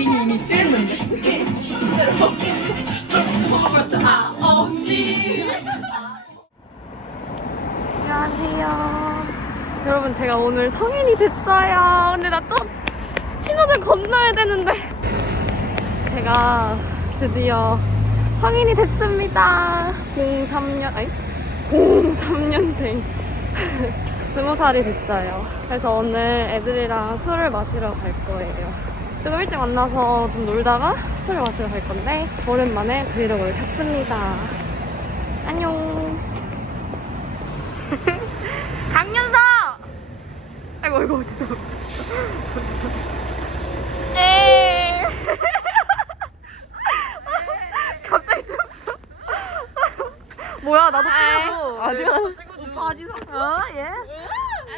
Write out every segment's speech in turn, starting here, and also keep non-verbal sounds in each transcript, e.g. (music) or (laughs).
민이 이미 취했는데. 안녕하세요. 여러분 제가 오늘 성인이 됐어요. 근데 나 좀 신호등 건너야 되는데 제가 드디어 성인이 됐습니다. 03년 아니 03년생 스무 살이 됐어요. 그래서 오늘 애들이랑 술을 마시러 갈 거예요. 조금 일찍 만나서 좀 놀다가 술을 마시러 갈 건데 오랜만에 브이로그를 켰습니다. 안녕. (laughs) 강윤서! 아이고, 아이고, 어디서. (laughs) 에이. (laughs) 갑자기 춤춰. 뭐야, 나도 찍어줘. 아직 안- 오빠 아직 샀어? 어, 예.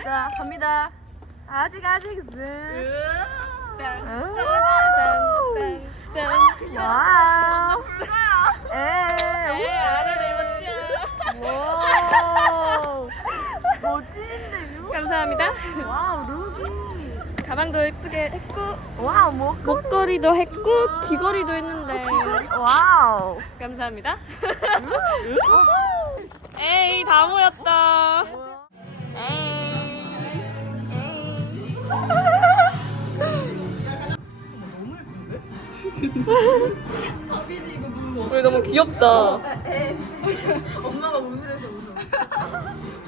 자, 갑니다. 아직, 아직, 즈. 와. 에이. 와. 멋진데요? 감사합니다. 와우, 루비. 가방도 예쁘게 했고, 와우, 목 목걸이도 했고, 귀걸이도 했는데. 와우. 감사합니다. (laughs) 에이, 다 모였다. 에이. 우리 너무 귀엽다. 엄마가 웃으래서 웃어.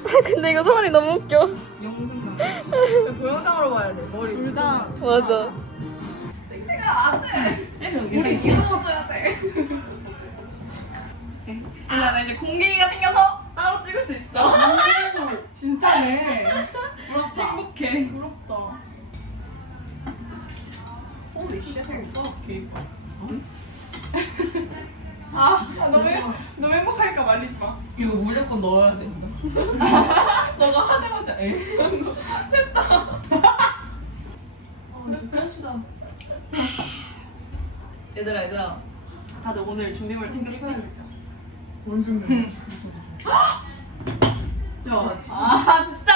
(laughs) 근데 이거 소원이 너무 웃겨. 영상. 동영상으로 봐야 돼. 머리. 둘 다. 맞아. 내가 안 돼. 우리 찍어줘야 돼. 근데 나 이제 공개가 생겨서 따로 찍을 수 있어. 진짜네. (laughs) 부럽다. 행복해. 부럽다. 케이크. (laughs) 아, 아, 너무 행복하니까 말리지 마. 이거 무조건 넣어야 된다. (laughs) 너가 하자마자 에. 됐다. 아, 진짜 깐치다. 얘들아, 얘들아. 다들 오늘 준비물 챙겼지? 뭔 준비? 야, 아, 진짜!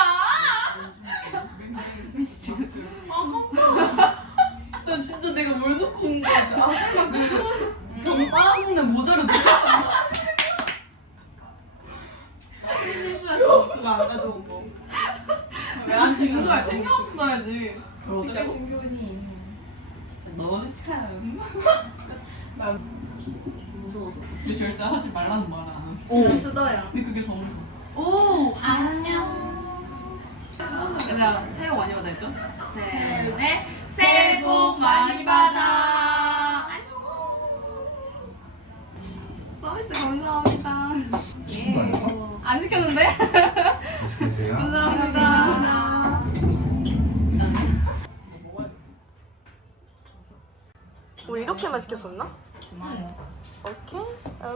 미치겠다. 아, 깜짝이야. 나 진짜 내가 뭘 놓고 온 거지? 아까 그병 빨아먹는 모자를 놓고 실수했어. 그거 안 가져온 거. 야, 윤도야 챙겨왔어야지. 어떻게 챙겨오니? 진짜 너무 참. 난 무서워서. 근데 절대 하지 말라는 말안 해. 오. 수다야. 근데 그게 더 무서워. 오, 안녕. 얘들아, 새해 복 많이 받아야죠? 셋, 넷. 새해 복 많이 받아. 안녕. 서비스 감사합니다. 시킨 거? 안 시켰는데? 맛있게 드세요. 감사합니다. 우리 이렇게만 시켰었나? 오케이.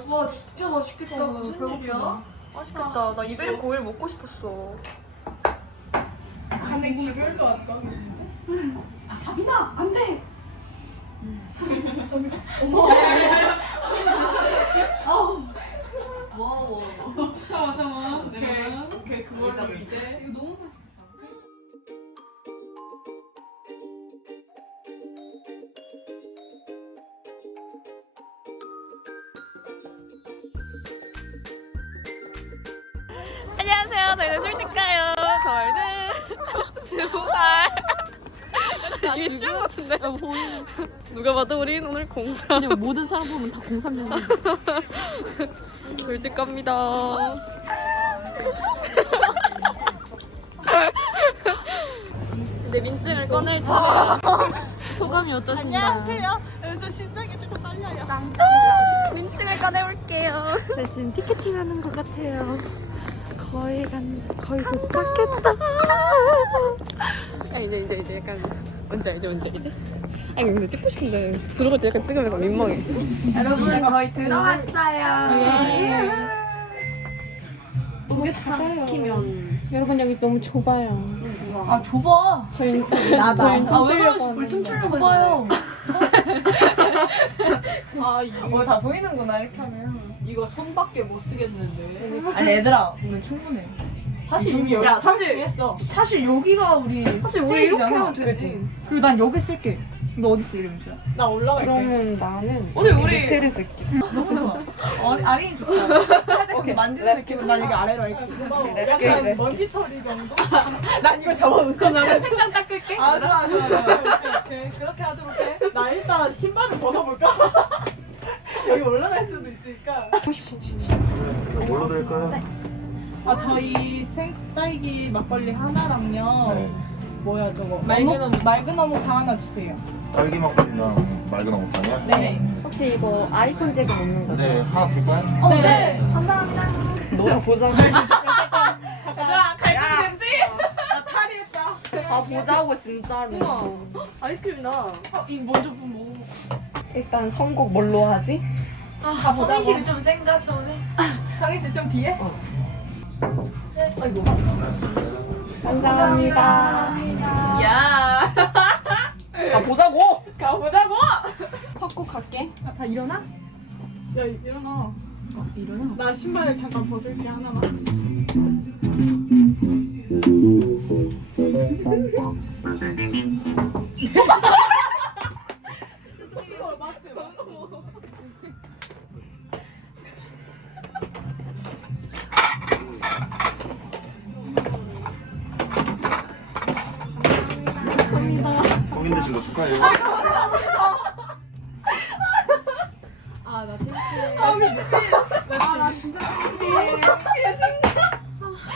와 진짜 맛있겠다. 무슨 일이야? 맛있겠다. 나 이베리 고일 먹고 싶었어. 간에 기별도 안 가겠는데? 아, 다빈아, 안 돼. 어머. (laughs) 와, 참아, 참아. 오케이, 내가. 오케이 그걸로 이제 이거 너무 맛있겠다. 안녕하세요. 저희는 술집 가요. 저희는 (laughs) 스무 살. 이게 취한 것 같은데? 누가 봐도 우린 오늘 공사. 그냥 모든 사람 보면 다 03년. 술집 (laughs) 갑니다. (laughs) 이제 민증을 꺼낼 차례. 소감이 어떠신가요? 안녕하세요. 저 심장이 조금 떨려요. 민증을 꺼내볼게요. 네, 지금 티켓팅 하는 것 같아요. 거의 간, 거의 도착했다. 아, 이제, 이제, 이제 약간, 뭔지 알죠, 뭔지 알죠? 아니, 근데 찍고 싶은데, 들어갈 때 약간 찍으면 약간 민망해. 여러분, 저희 들어왔어요. 목욕탕 시키면. 여러분 여기 너무 좁아요. 아, 좁아. 저희 나다. 저희 아, 왜 춤추려고? 우리 하는데. 춤추려고 좁아요. (laughs) 아 이거 어, 다 보이는구나, 이렇게 하면. 이거 손밖에 못 쓰겠는데. 아니, 얘들아, 오늘 충분해. 사실 이미 여기 야, 사실- 했어. 사실 여기가 우리 사실 우리 스테이지잖아. 이렇게 하면 되지. 그리고 난 여기 쓸게. 너 어디 쓸래, 민수야? 나 올라갈게. 그러면 나는 오늘 우리 밑에를 쓸게. (laughs) 너무 좋아. 어, 아린이 좋다. 살짝 근데 만지는 느낌은 난 여기 아래로 할게. 고마워. 고, 약간 렛츠 먼지털이 정도? (laughs) 난 이거 접어놓고. 그럼 나는 책상 닦을게. 아, 좋아, 좋아, 좋아. 오케이, 오케이. 그렇게 하도록 해. 나 일단 신발을 벗어볼까? (laughs) 여기 올라갈 수도 있으니까. 뭘로 드릴까요? 아 저희 생딸기 막걸리 하나랑요. 네. 뭐야 저거? 맑은 어묵- 어묵. 맑은 어묵 다 하나 주세요. 딸기 막걸리랑 맑은 어묵탕이요? 네. 혹시 이거 아이콘 제거 먹는 거? 네, 하나 드릴까요? 어, 네. 너랑 보자고. 얘들아, 갈등 된지? 나 탈의했다. 아 보자고 진짜로. 우와. 아이스크림이다. 어, 이 먼저 좀 먹어. 일단 선곡 뭘로 하지? 아, 보자고. 성인식이 좀 센가, 처음에? 상희씨 좀 뒤에? 아이고. 감사합니다. 야. 가 보자고. 가 보자고! 석곡 갈게. 아, 다 일어나? 야 일어나. 어, 일어나. 나 신발 잠깐 벗을게 하나만. (laughs) 성인 되신 거 축하해요. 아, 나 창피해. 아나 진짜 창피해.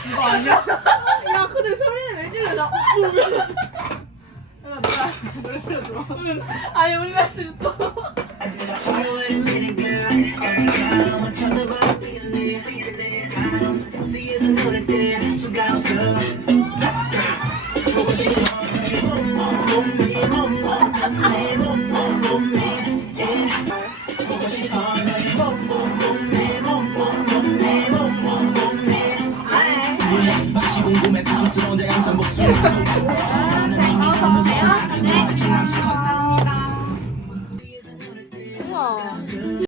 이거 아니야? 야, 근데 소리는 왜 질러? 나 야, 노래 노래 틀어줘. 아니, 우리 할수 있어. 우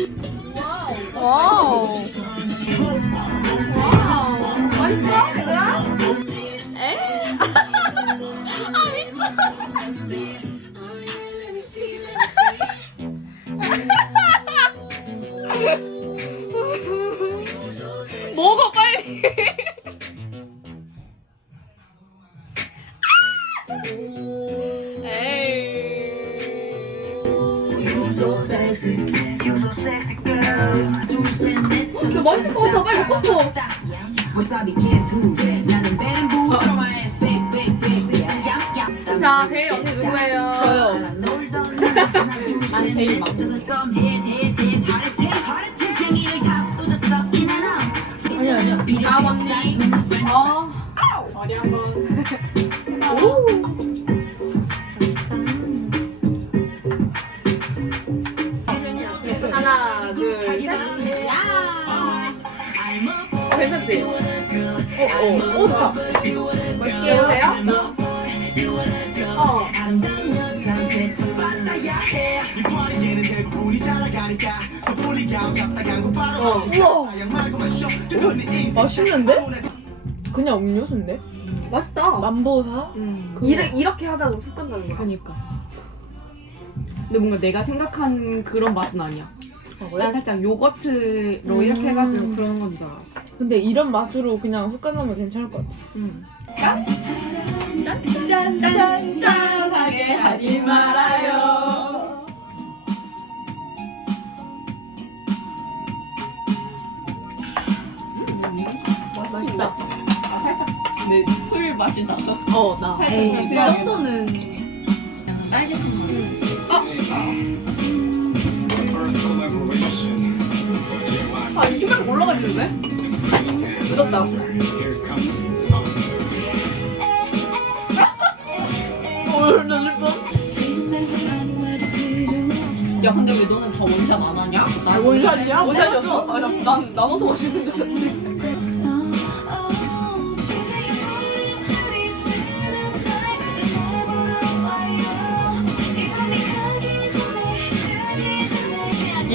다음 언니. 어. 어디 한번. 하나, 둘, 셋. 어, 괜찮지? 어, 어, 오, 좋다. 멋있게 해주세요. 어. 어, 우와. 맛있는데? 그냥 음료수인데? 맛있다. 만보사? 이를, 이렇게 하다가 쑥 간다는 거야. 그니까. 근데 뭔가 내가 생각한 그런 맛은 아니야. 난 살짝 요거트로 이렇게 해가지고 그런 건 줄 알았어. 근데 이런 맛으로 그냥 훅 간다면 괜찮을 것 같아. 응. 짠짠 짠짠하 맛이 나. 어, 나. 에이, 그 그냥- 정도는. 딸기 아, 이 신발 올라가지는데? 늦었다. (laughs) 어. 야 근데 왜 너는 다 원샷 안 하냐? 나 원샷이야? 원샷이었어? 아, 난, 난 나눠서 마시는 줄 알았지.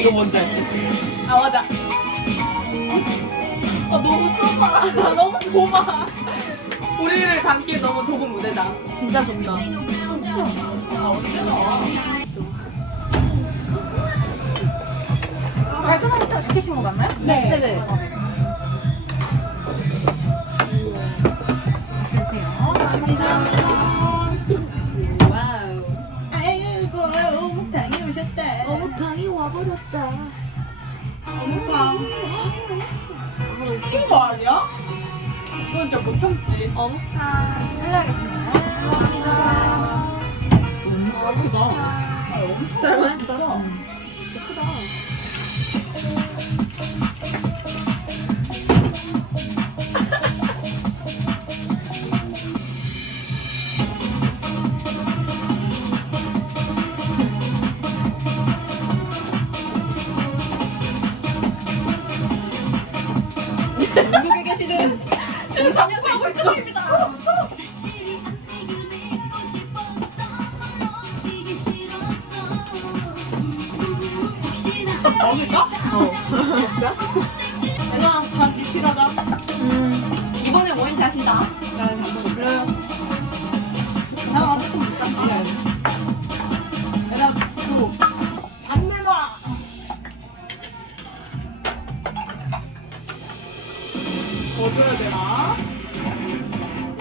이거 뭔지 알지? 아, 맞아. 아, 너무 좁아. (laughs) 나 너무 고마. 우리를 담기 너무 좁은 무대다. 진짜 좋다. 발끈하부터 시키신 거 맞나요? 네네. 와우. 어묵탕이 와버렸다. 어묵탕. 친거 아니야? 이건 진짜 못 참지. 어묵탕 실례하겠습니다. 감사합니다. 너무. 아, 너무 쌀맛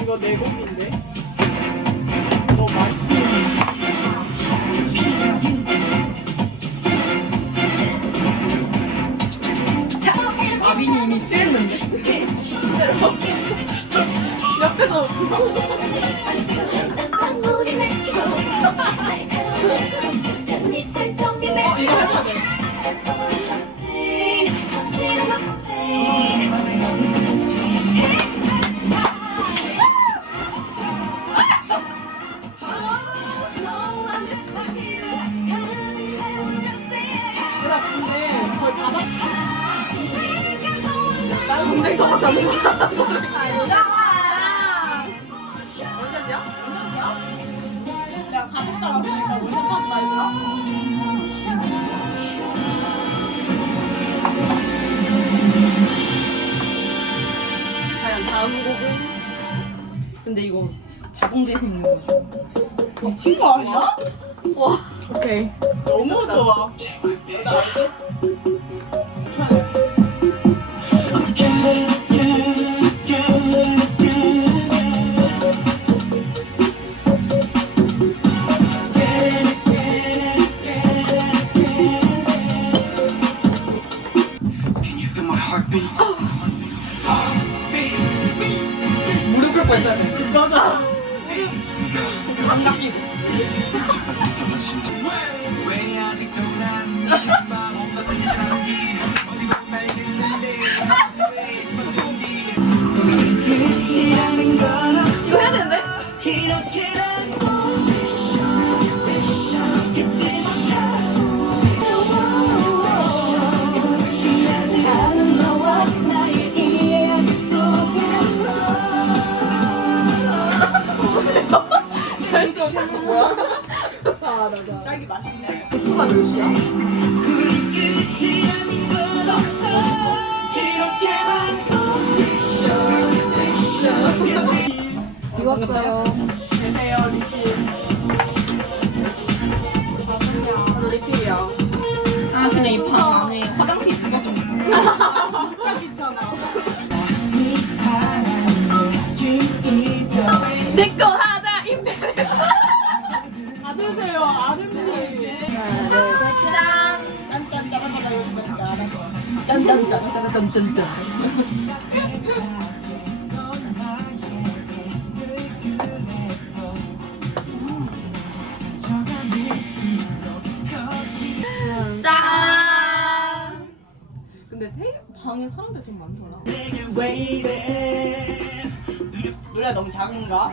이거 내 곡인데. 너 맛있지? 아빈이 이미 취했는데. 옆에서 어, 이거 돼. 근데 더 가는 거야. 뭐. 과연 다음 곡은 근데 이거 자동 재생이어가지고. 미친 거 아니야? 오케이. 너무 좋아. 나 알지? 짠짠짠 짠짠짠. 짠. 근데 태 방에 사람들 좀 많더라. 노래 너무 작은가?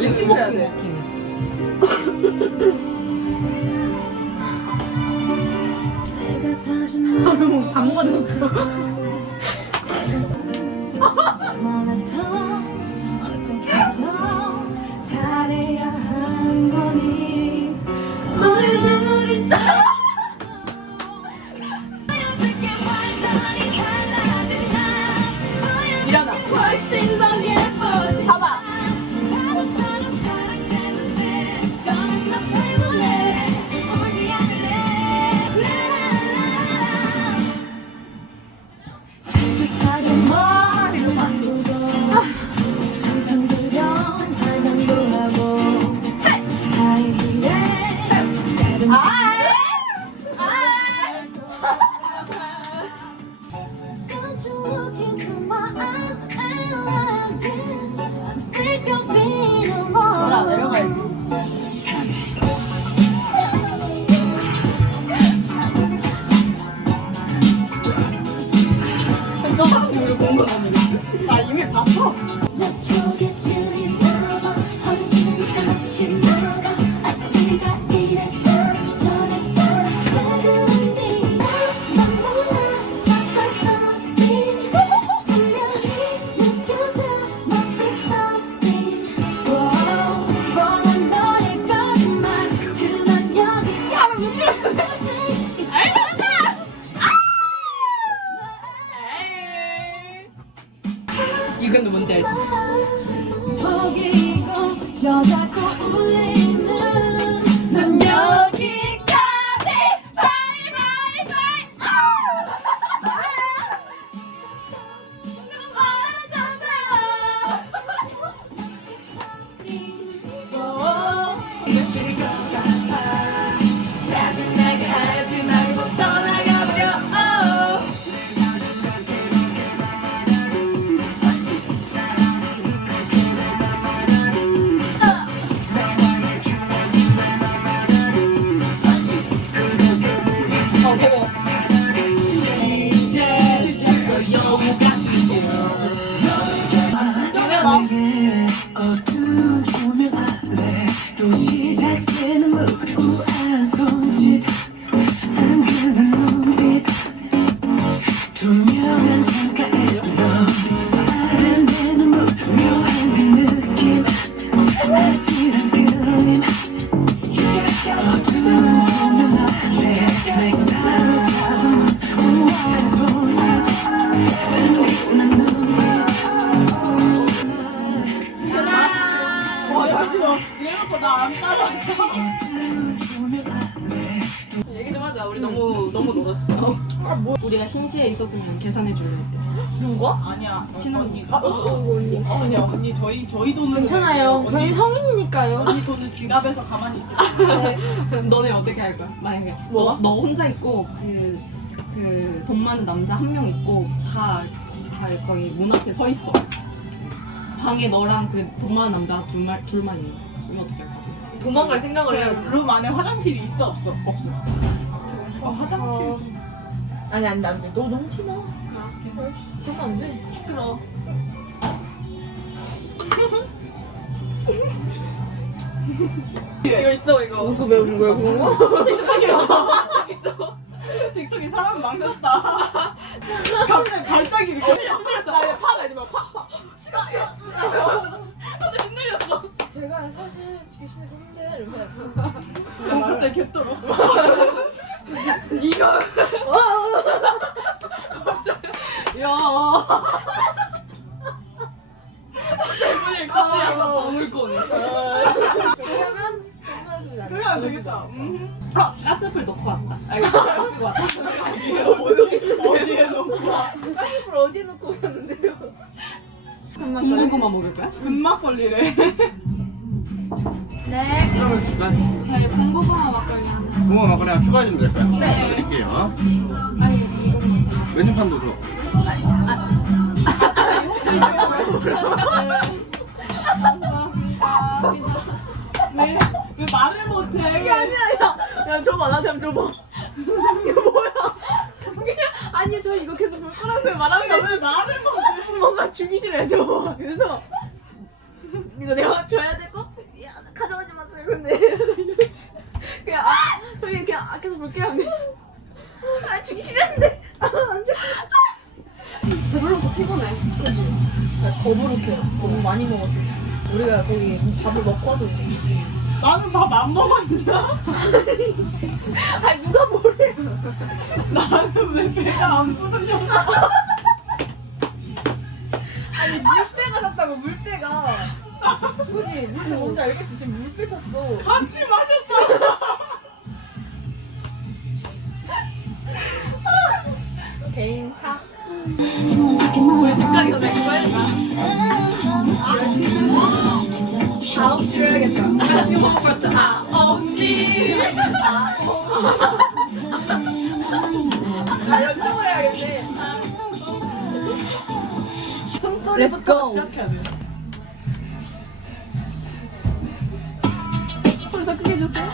춤추기 이 혼자 있고 그 그 돈 많은 남자 한 명 있고 다, 다 거의 문 앞에 서 있어. 방에 너랑 그 돈 많은 남자 둘만 둘만 있는. 거야. 이거 어떻게 해? 도망갈 생각을 때. 해야지. 룸 안에 화장실이 있어 없어? 없어. 어, 화장실 좀. 아니 아니 안 돼. 너 너무 티나. 그러면 안 돼. 시끄러. 이거 있어 이거. 어디서 배운 거야 (laughs) 그런 거? (laughs) 틱톡이 사람 망쳤다. 갑자기 발작이 이렇게. 나왜 파가지 마. 파 파. 제가 사실 귀신을 보는데 이러면서 어, 그때 개떨어. (laughs) 야. 카메라에서 방울 거네. (laughs) 그러면 그게 안 되겠다. 음. 어, 가스불 넣고 왔다. 알겠어. 잘 먹고 왔다. 어디 어디에 놓고 와. 이걸 어디에 놓고 오셨는데요? 군고구마 먹을 거야? 군막걸리래. 저희 군고구마 막걸리 하나. 붕어 막걸리 하나 추가해 주면 될까요? 네. 드릴게요. 메뉴판도 줘. 감사합니다. (laughs) 말을 못해? 야 줘봐 나한테 한번 줘봐. (laughs) 이게 뭐야? 그냥 아니 저 이거 계속 볼 거라서 말하는 거왜 나를 뭐 뭔가 주기 싫어요 저. 그래서 이거 내가 줘야 될 거? 야 가져가지 마세요 근데. (laughs) 그냥 아 저희 그냥 아껴서 볼게요 근데 아 주기 싫었는데? 아 언제? 배불러서 피곤해. 그치? 더부룩해 너무 많이 먹었어. 우리가 거기 밥을 먹고 와서 나는 밥 안 먹었나? (laughs) 아니 누가 뭐래 나는 왜 배가 안 부르냐? 아니 물배가 샀다고 물배가. 그지? 물배 뭔지 알겠지? 지금 물배 샀어. 같이 마셨잖아. (laughs) 개인 차. 우리 집 가기 전에 그거 해야 다음 주 해야겠다 지금 먹었잖아. 없지. 아 연정을 해야겠네 시작해야 돼. 소리 더 크게 해주세요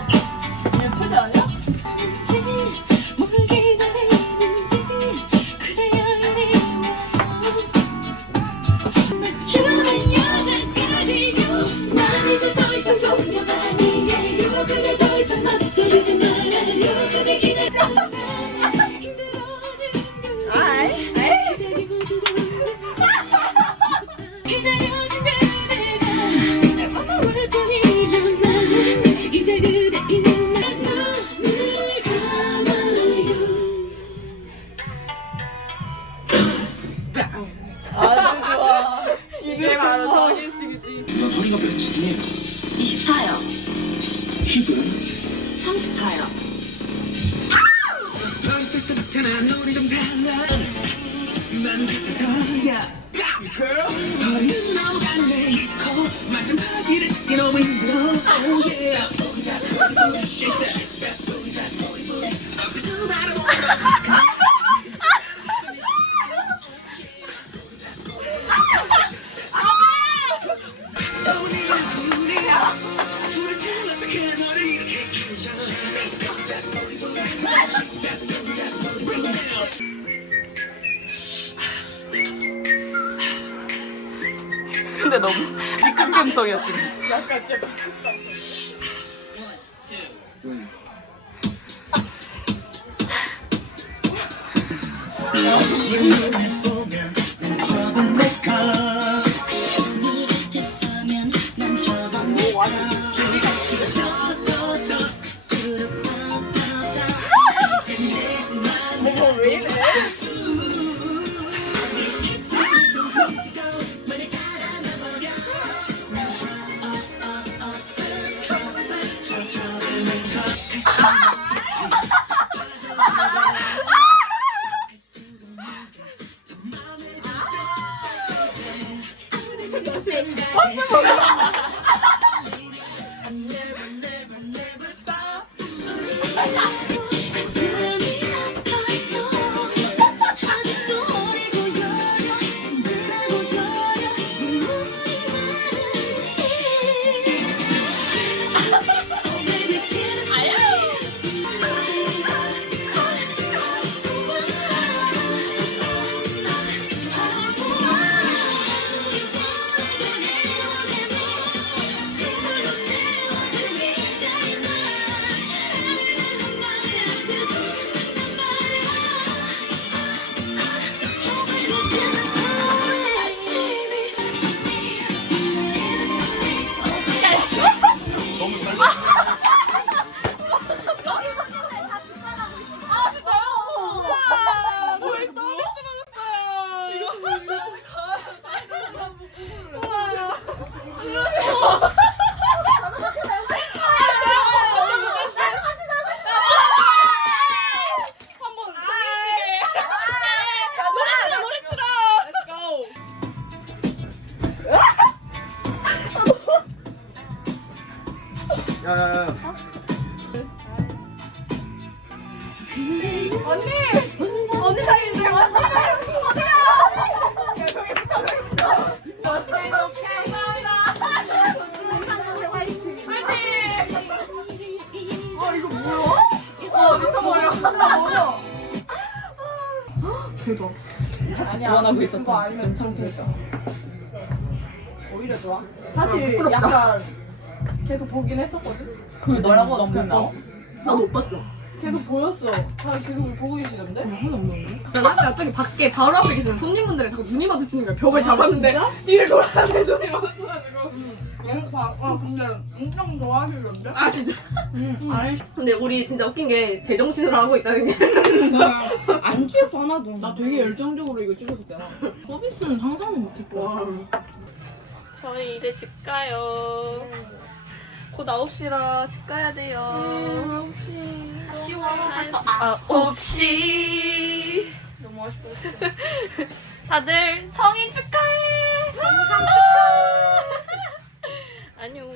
허리가 몇이니? 24요. 힙은? 34요 어렸을 때부터 난 눈이 좀 달라. 난 같아서야 Girl 허리는 넘어가네 입고 만든 바지를 찾기 너무 힘들어. Oh yeah. Booty that booty booty 약간 진짜 미쳤다. 저건 했었거든. 뭐라고 난 어떻게 못? 봤어. 나도 못 봤어. 계속 보였어. 다 계속 보고 계시던데. 나 하나도 없는데. 나 사실 저기 밖에 바로 앞에 계시는 손님분들이 자꾸 눈이 마주치는 거야. 벽을 잡았는데 뒤를 돌아가는데 눈이 (laughs) 마주쳐가지고. 계속 봐. 아 근데 엄청 좋아하시던데. 아 진짜. 근데 우리 진짜 웃긴 게 제정신으로 하고 있다는 게. 안 취했어 하나도. 나 되게 열정적으로 이거 찍었었잖아. 서비스는 상상도 못했고. 저희 이제 집 가요. 곧 9시라 집 가야 돼요. 음, 9시. 아쉬워. 벌써 9시. 너무 아쉽다. (laughs) 다들 성인 축하해. 성장 축하. (laughs) 안녕.